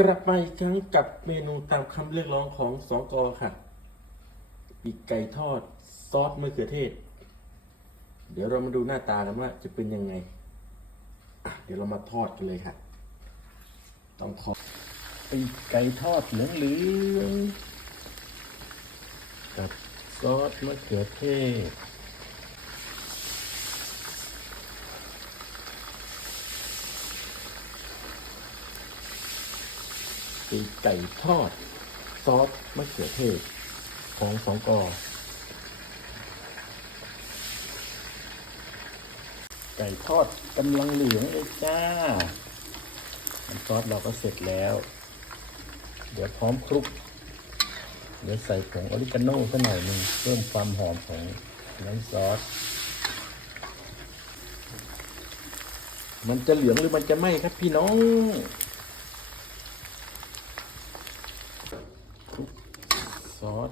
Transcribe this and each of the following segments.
กลับมาอีกครั้งกับเมนูตามคำเรียกร้องของสอกอค่ะ ปีกไก่ทอดซอสมะเขือเทศ เดี๋ยวเรามาดูหน้าตากันว่าจะเป็นยังไง เดี๋ยวเรามาทอดกันเลยค่ะ ต้องขอปีกไก่ทอดเหลืองๆกับซอสมะเขือเทศ ปีกไก่ทอด ซอสมะเขือเทศ ของสองกอ ไก่ทอดกำลังเหลืองเลยจ้าน้ำซอสเราก็เสร็จแล้ว เดี๋ยวพร้อมคลุก เดี๋ยวใส่ผงออริกาโน่สักหน่อยหนึ่งเพิ่มความหอมของน้ำซอส มันจะเหลืองหรือมันจะไหมครับพี่น้อง อส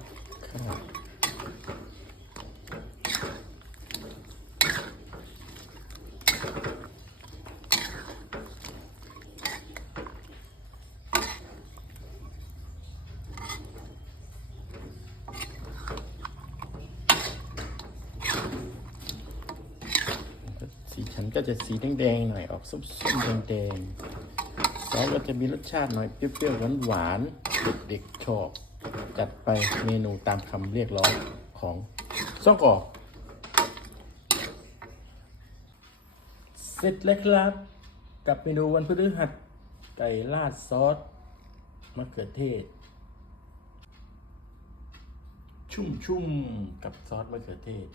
สีฉันก็จะสีแดงๆหน่อยออกส้มๆแดงๆซอสก็จะมีรสชาติหน่อยเปรี้ยวๆหวานๆเด็กๆชอบ จัดไปเมนูตามคำเรียกร้องของซ่องกอกเสร็จแล้วครับ กับเมนูวันพฤหัสไก่ราดซอสมะเขือเทศ ชุ่มๆ กับซอสมะเขือเทศ